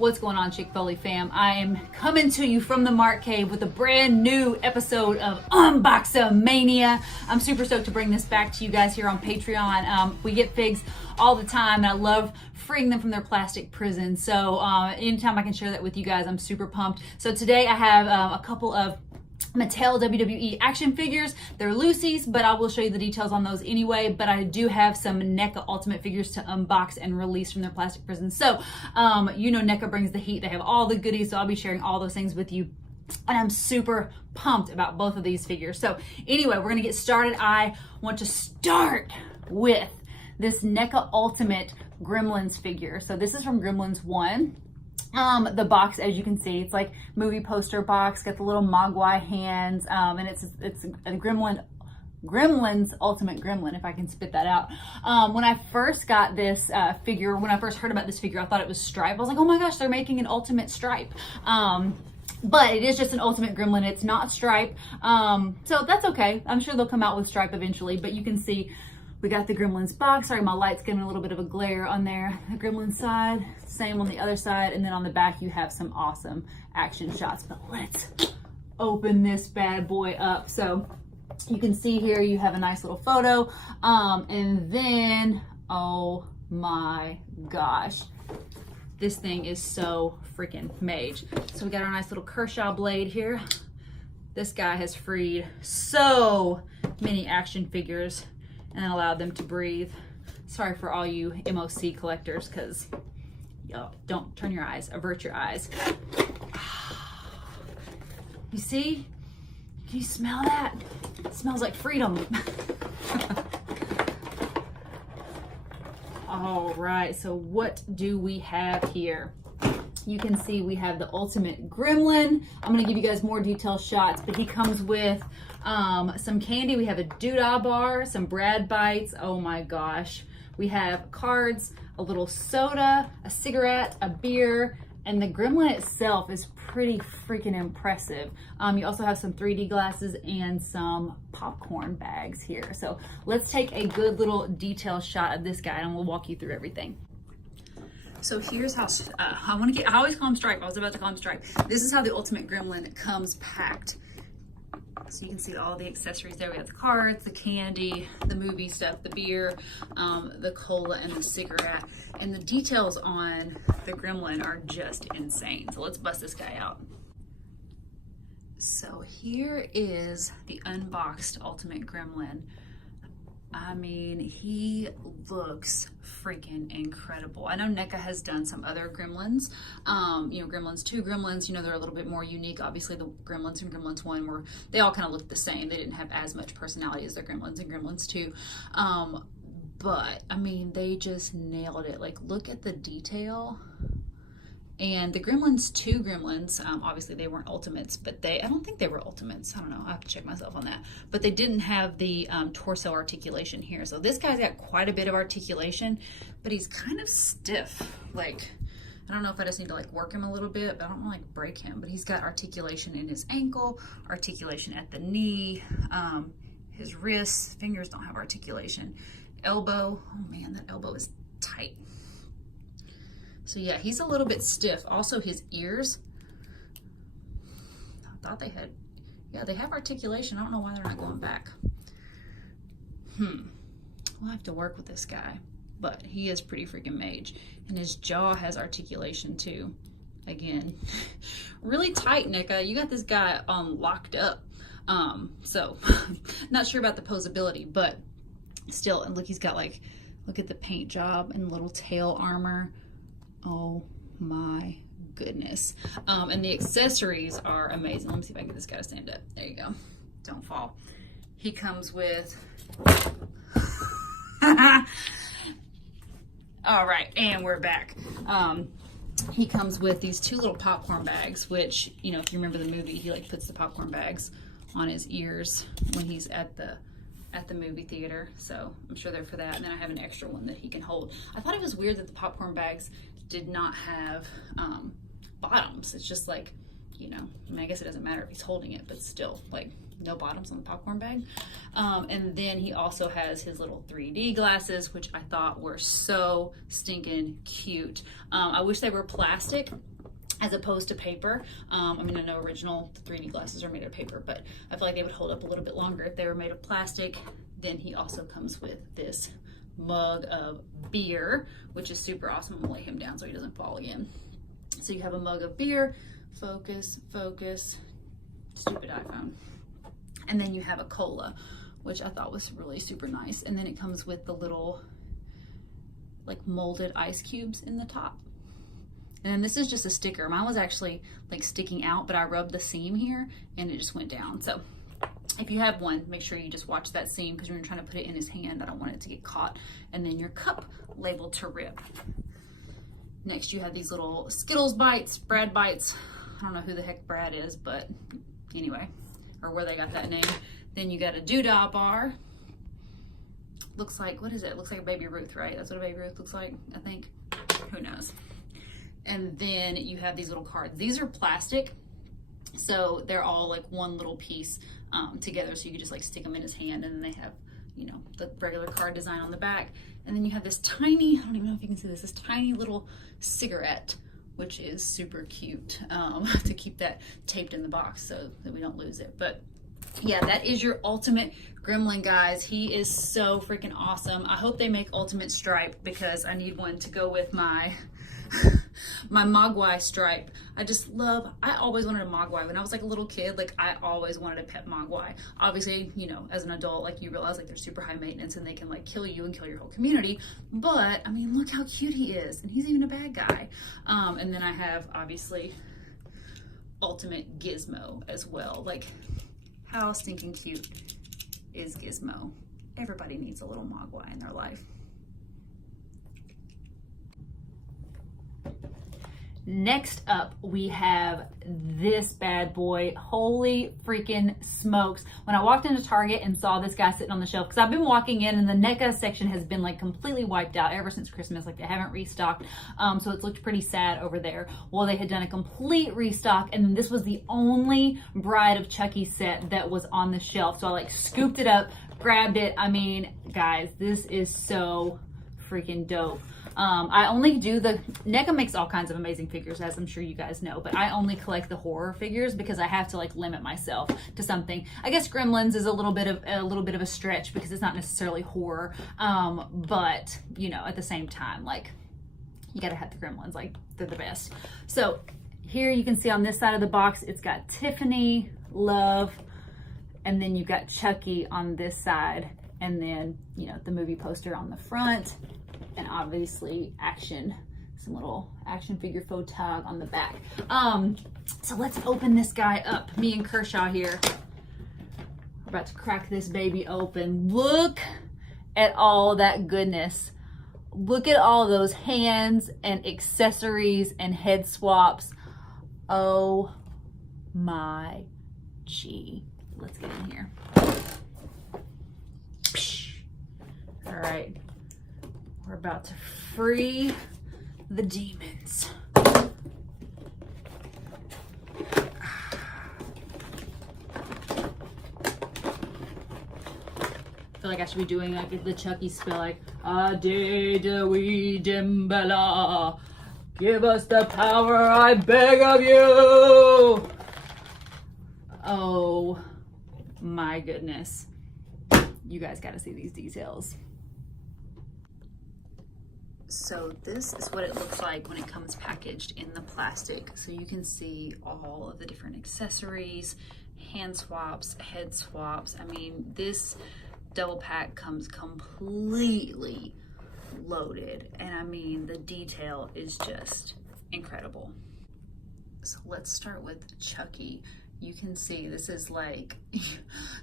What's going on, Chick Foley fam? I am coming to you from the Mark Cave with a brand new episode of Unboxamania. I'm super stoked to bring this back to you guys here on Patreon. We get figs all the time, and I love freeing them from their plastic prison. So anytime I can share that with you guys, I'm super pumped. So today I have a couple of Mattel WWE action figures. They're loosies, but I will show you the details on those anyway. But I do have some NECA Ultimate figures to unbox and release from their plastic prison. So, you know, NECA brings the heat. They have all the goodies, so I'll be sharing all those things with you. And I'm super pumped about both of these figures. So anyway, we're gonna get started. I want to start with this NECA Ultimate Gremlins figure. So this is from Gremlins 1. The box, as you can see, it's like movie poster box, got the little Mogwai hands, and it's a Gremlin's Ultimate Gremlin, if I can spit that out. When I first got this figure, when I first heard about this figure, I thought it was Stripe. I was like, oh my gosh, they're making an Ultimate Stripe. But it is just an Ultimate Gremlin. It's not Stripe. So that's okay. I'm sure they'll come out with Stripe eventually, but you can see we got the Gremlins box. Sorry, my light's getting a little bit of a glare on there. The Gremlin side, same on the other side. And then on the back, you have some awesome action shots. But let's open this bad boy up. So you can see here, you have a nice little photo. And then, oh my gosh, this thing is so freaking mage. So we got our nice little Kershaw blade here. This guy has freed so many action figures and then allowed them to breathe. Sorry for all you MOC collectors, because don't turn your eyes, avert your eyes. You see? Can you smell that? It smells like freedom. All right, so what do we have here? You can see we have the Ultimate Gremlin. I'm gonna give you guys more detailed shots, but he comes with some candy. We have a Doodah bar, some Brad Bites. Oh my gosh. We have cards, a little soda, a cigarette, a beer, and the Gremlin itself is pretty freaking impressive. You also have some 3D glasses and some popcorn bags here. So let's take a good little detailed shot of this guy and we'll walk you through everything. So here's how, I always call him Stripe. I was about to call him Stripe. This is how the Ultimate Gremlin comes packed. So you can see all the accessories there. We have the cards, the candy, the movie stuff, the beer, the cola, and the cigarette. And the details on the Gremlin are just insane. So let's bust this guy out. So here is the unboxed Ultimate Gremlin. I mean, he looks freaking incredible. I know NECA has done some other Gremlins, you know, Gremlins 2, Gremlins, you know, they're a little bit more unique. Obviously, the Gremlins and Gremlins 1 they all kind of looked the same. They didn't have as much personality as the Gremlins and Gremlins 2. But, I mean, they just nailed it. Like, look at the detail. And the Gremlins 2 Gremlins, obviously they weren't Ultimates, but I don't think they were Ultimates. I don't know, I have to check myself on that. But they didn't have the torso articulation here. So this guy's got quite a bit of articulation, but he's kind of stiff. Like, I don't know if I just need to like work him a little bit, but I don't want to like break him. But he's got articulation in his ankle, articulation at the knee, his wrists, fingers don't have articulation. Elbow, oh man, that elbow is tight. So yeah, he's a little bit stiff. Also his ears, I thought they had, yeah, they have articulation. I don't know why they're not going back. We'll have to work with this guy, but he is pretty freaking mage. And his jaw has articulation too. Again, really tight, NECA. You got this guy locked up. So not sure about the posability, but still, and look, he's got like, look at the paint job and little tail armor. Oh my goodness. And the accessories are amazing. Let me see if I can get this guy to stand up. There you go. Don't fall. He comes with all right, and we're back. He comes with these 2 little popcorn bags, which, you know, if you remember the movie, he like puts the popcorn bags on his ears when he's at the movie theater. So I'm sure they're for that. And then I have an extra one that he can hold. I thought it was weird that the popcorn bags did not have bottoms. It's just like, you know, I mean, I guess it doesn't matter if he's holding it, but still, like, no bottoms on the popcorn bag. And then he also has his little 3D glasses, which I thought were so stinking cute. I wish they were plastic as opposed to paper. I mean, I know original 3D glasses are made of paper, but I feel like they would hold up a little bit longer if they were made of plastic. Then he also comes with this mug of beer, which is super awesome. I'm gonna lay him down so he doesn't fall again. So you have a mug of beer, focus, stupid iPhone. And then you have a cola, which I thought was really super nice. And then it comes with the little like molded ice cubes in the top. And then this is just a sticker. Mine was actually like sticking out, but I rubbed the seam here and it just went down. So if you have one, make sure you just watch that seam, because when you're trying to put it in his hand, I don't want it to get caught. And then your cup label to rip. Next, you have these little Skittles bites, Brad bites. I don't know who the heck Brad is, but anyway, or where they got that name. Then you got a doodah bar. Looks like, what is it? Looks like a Baby Ruth, right? That's what a Baby Ruth looks like, I think. Who knows? And then you have these little cards. These are plastic, so they're all like one little piece together, so you can just like stick them in his hand, and then they have, you know, the regular card design on the back. And then you have this tiny, I don't even know if you can see this tiny little cigarette, which is super cute, to keep that taped in the box so that we don't lose it. But yeah, that is your ultimate Gremlin, guys. He is so freaking awesome. I hope they make ultimate stripe, because I need one to go with my my Mogwai stripe. I always wanted a Mogwai. When I was like a little kid, like I always wanted a pet Mogwai. Obviously, you know, as an adult, like you realize like they're super high maintenance and they can like kill you and kill your whole community. But I mean, look how cute he is, and he's even a bad guy. And then I have obviously ultimate Gizmo as well. Like, how stinking cute is Gizmo? Everybody needs a little Mogwai in their life. Next up, we have this bad boy. Holy freaking smokes. When I walked into Target and saw this guy sitting on the shelf, because I've been walking in and the NECA section has been like completely wiped out ever since Christmas. Like they haven't restocked. So it's looked pretty sad over there. Well, they had done a complete restock, and this was the only Bride of Chucky set that was on the shelf. So I like scooped it up, grabbed it. I mean, guys, this is so freaking dope. I only do NECA makes all kinds of amazing figures, as I'm sure you guys know, but I only collect the horror figures because I have to like limit myself to something. I guess Gremlins is a little bit of a stretch because it's not necessarily horror, but you know, at the same time, like you gotta have the Gremlins, like they're the best. So here you can see on this side of the box, it's got Tiffany, Love, and then you've got Chucky on this side, and then, you know, the movie poster on the front. And obviously some little action figure photog on the back. So let's open this guy up. Me and Kershaw here. We're about to crack this baby open. Look at all that goodness. Look at all those hands and accessories and head swaps. Oh my gee. Let's get in here. All right. We're about to free the demons. I feel like I should be doing like the Chucky spell, like Ade de we Dimbella. Give us the power, I beg of you. Oh my goodness. You guys got to see these details. So this is what it looks like when it comes packaged in the plastic. So you can see all of the different accessories, hand swaps, head swaps. I mean, this double pack comes completely loaded. And I mean, the detail is just incredible. So let's start with Chucky. You can see this is like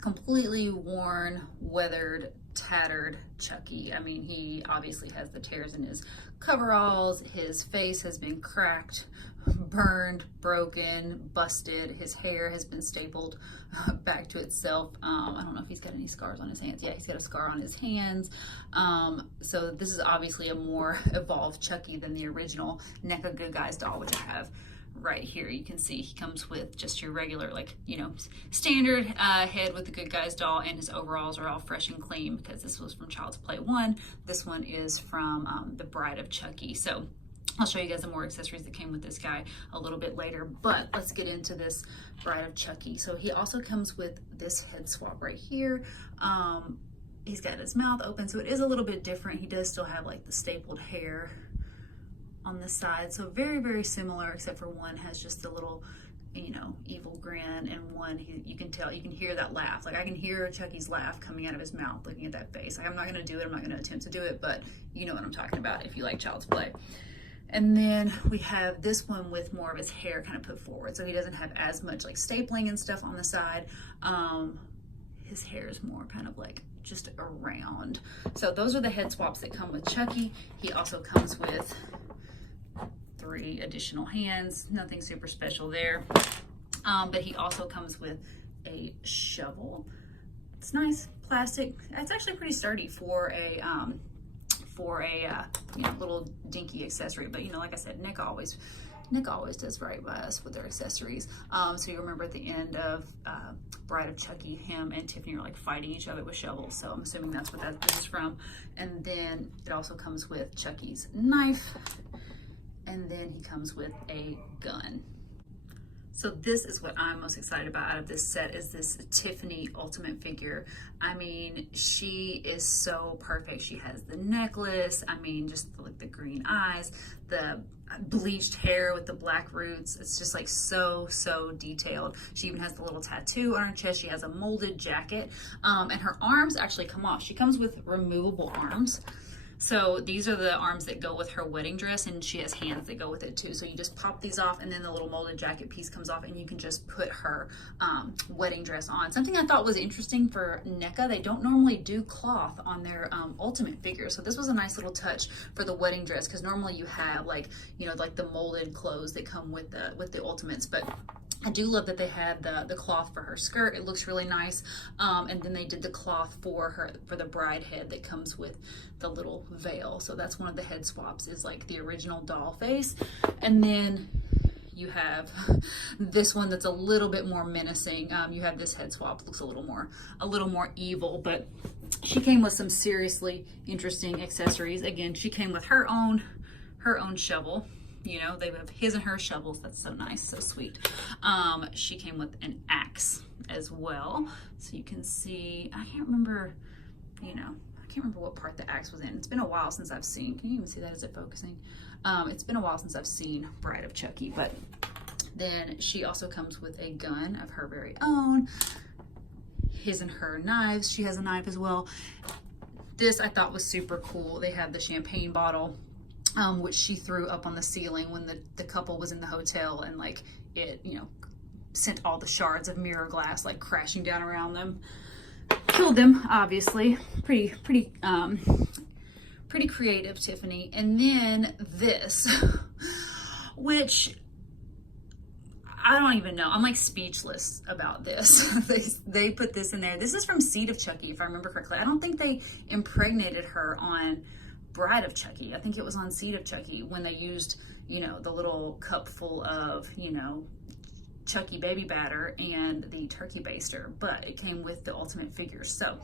completely worn, weathered, tattered Chucky. I mean, he obviously has the tears in his coveralls. His face has been cracked, burned, broken, busted. His hair has been stapled back to itself. I don't know if he's got any scars on his hands. Yeah, he's got a scar on his hands. So this is obviously a more evolved Chucky than the original NECA Good Guys doll, which I have right here. You can see he comes with just your regular, like, you know, standard head with the Good Guys doll, and his overalls are all fresh and clean because this was from Child's Play 1. This one is from the Bride of Chucky. So I'll show you guys the more accessories that came with this guy a little bit later, but let's get into this Bride of Chucky. So he also comes with this head swap right here. He's got his mouth open, so it is a little bit different. He does still have like the stapled hair on the side, so very, very similar, except for one has just a little, you know, evil grin, and one, you can tell, you can hear that laugh. Like I can hear Chucky's laugh coming out of his mouth looking at that face. Like I'm not gonna do it, I'm not gonna attempt to do it, but you know what I'm talking about if you like Child's Play. And then we have this one with more of his hair kind of put forward, so he doesn't have as much like stapling and stuff on the side. His hair is more kind of like just around. So those are the head swaps that come with Chucky. He also comes with 3 additional hands, nothing super special there. But he also comes with a shovel. It's nice, plastic. It's actually pretty sturdy for a you know, little dinky accessory. But you know, like I said, NECA always does right by us with their accessories. So you remember at the end of Bride of Chucky, him and Tiffany are like fighting each other with shovels. So I'm assuming that's what this is from. And then it also comes with Chucky's knife. And then he comes with a gun. So this is what I'm most excited about out of this set, is this Tiffany ultimate figure. I mean, she is so perfect. She has the necklace. I mean, just like the green eyes, the bleached hair with the black roots. It's just like so detailed. She even has the little tattoo on her chest. She has a molded jacket, and her arms actually come off. She comes with removable arms. So these are the arms that go with her wedding dress, and she has hands that go with it too. So you just pop these off, and then the little molded jacket piece comes off, and you can just put her wedding dress on. Something I thought was interesting for NECA, they don't normally do cloth on their ultimate figures. So this was a nice little touch for the wedding dress, because normally you have like, you know, like the molded clothes that come with the ultimates. But I do love that they had the cloth for her skirt. It looks really nice. And then they did the cloth for the bride head that comes with the little veil. So that's one of the head swaps, is like the original doll face. And then you have this one that's a little bit more menacing. You have this head swap, looks a little more evil, but she came with some seriously interesting accessories. Again, she came with her own shovel. You know, they have his and her shovels. That's so nice, so sweet. She came with an axe as well. So you can see, I can't remember, you know, I can't remember what part the axe was in. It's been a while since I've seen, can you even see that? Is it focusing? It's been a while since I've seen Bride of Chucky, but then she also comes with a gun of her very own. His and her knives. She has a knife as well. This I thought was super cool. They have the champagne bottle, which she threw up on the ceiling when the couple was in the hotel, and like it, you know, sent all the shards of mirror glass like crashing down around them. Killed them, obviously. Pretty creative, Tiffany. And then this, which I don't even know. I'm like speechless about this. they put this in there. This is from Seed of Chucky, if I remember correctly. I don't think they impregnated her on Bride of Chucky. I think it was on Seed of Chucky when they used, you know, the little cup full of, you know, Chucky baby batter and the turkey baster, but it came with the ultimate figures. So,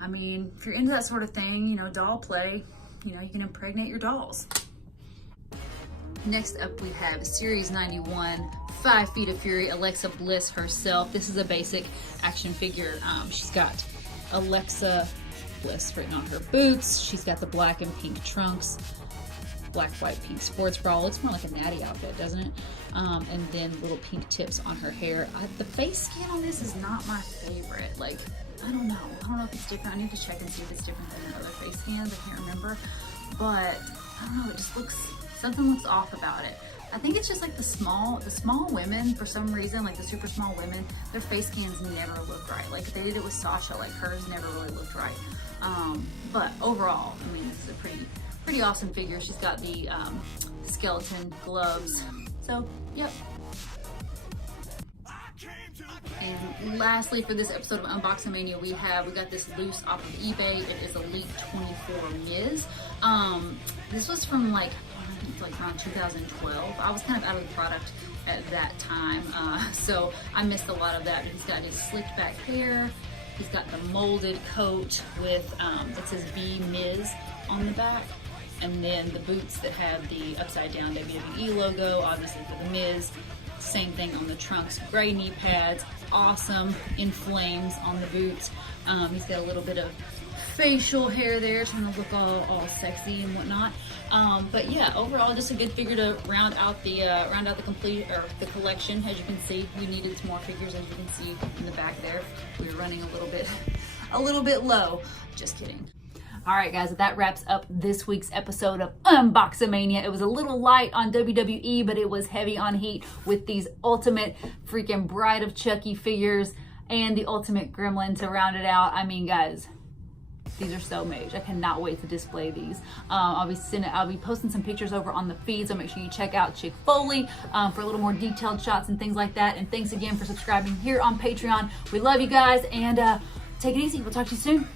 I mean, if you're into that sort of thing, you know, doll play, you know, you can impregnate your dolls. Next up, we have Series 91, 5 Feet of Fury, Alexa Bliss herself. This is a basic action figure. She's got Alexa Bliss written on her boots. She's got the black and pink trunks, black, white, pink sports bra. Looks more like a natty outfit, doesn't it? And then little pink tips on her hair. The face skin on this is not my favorite. Like, I don't know if it's different. I need to check and see if it's different than other face scans. I can't remember, but I don't know. It just looks, something looks off about it. I think it's just like the small women, for some reason, like the super small women, their face scans never look right. Like they did it with Sasha, like hers never really looked right. But overall, I mean, this is a pretty awesome figure. She's got the skeleton gloves. So, yep. And lastly, for this episode of Unboxamania, we got this loose off of eBay. It is Elite 24 Ms. This was from like around 2012. I was kind of out of the product at that time. So I missed a lot of that. He's got his slicked back hair. He's got the molded coat with, that says Be Miz on the back. And then the boots that have the upside down WWE logo, obviously for the Miz. Same thing on the trunks, gray knee pads, awesome in flames on the boots. He's got a little bit of facial hair there, trying to look all sexy and whatnot. But yeah, overall, just a good figure to round out the the collection. As you can see, we needed some more figures. As you can see in the back there, we were running a little bit low. Just kidding. All right, guys, that wraps up this week's episode of Unboxamania. It was a little light on WWE, but it was heavy on heat with these ultimate freaking Bride of Chucky figures and the ultimate Gremlin to round it out. I mean, guys, these are so mage. I cannot wait to display these. I'll be posting some pictures over on the feed, so make sure you check out Chick Foley for a little more detailed shots and things like that. And thanks again for subscribing here on Patreon. We love you guys, and take it easy. We'll talk to you soon.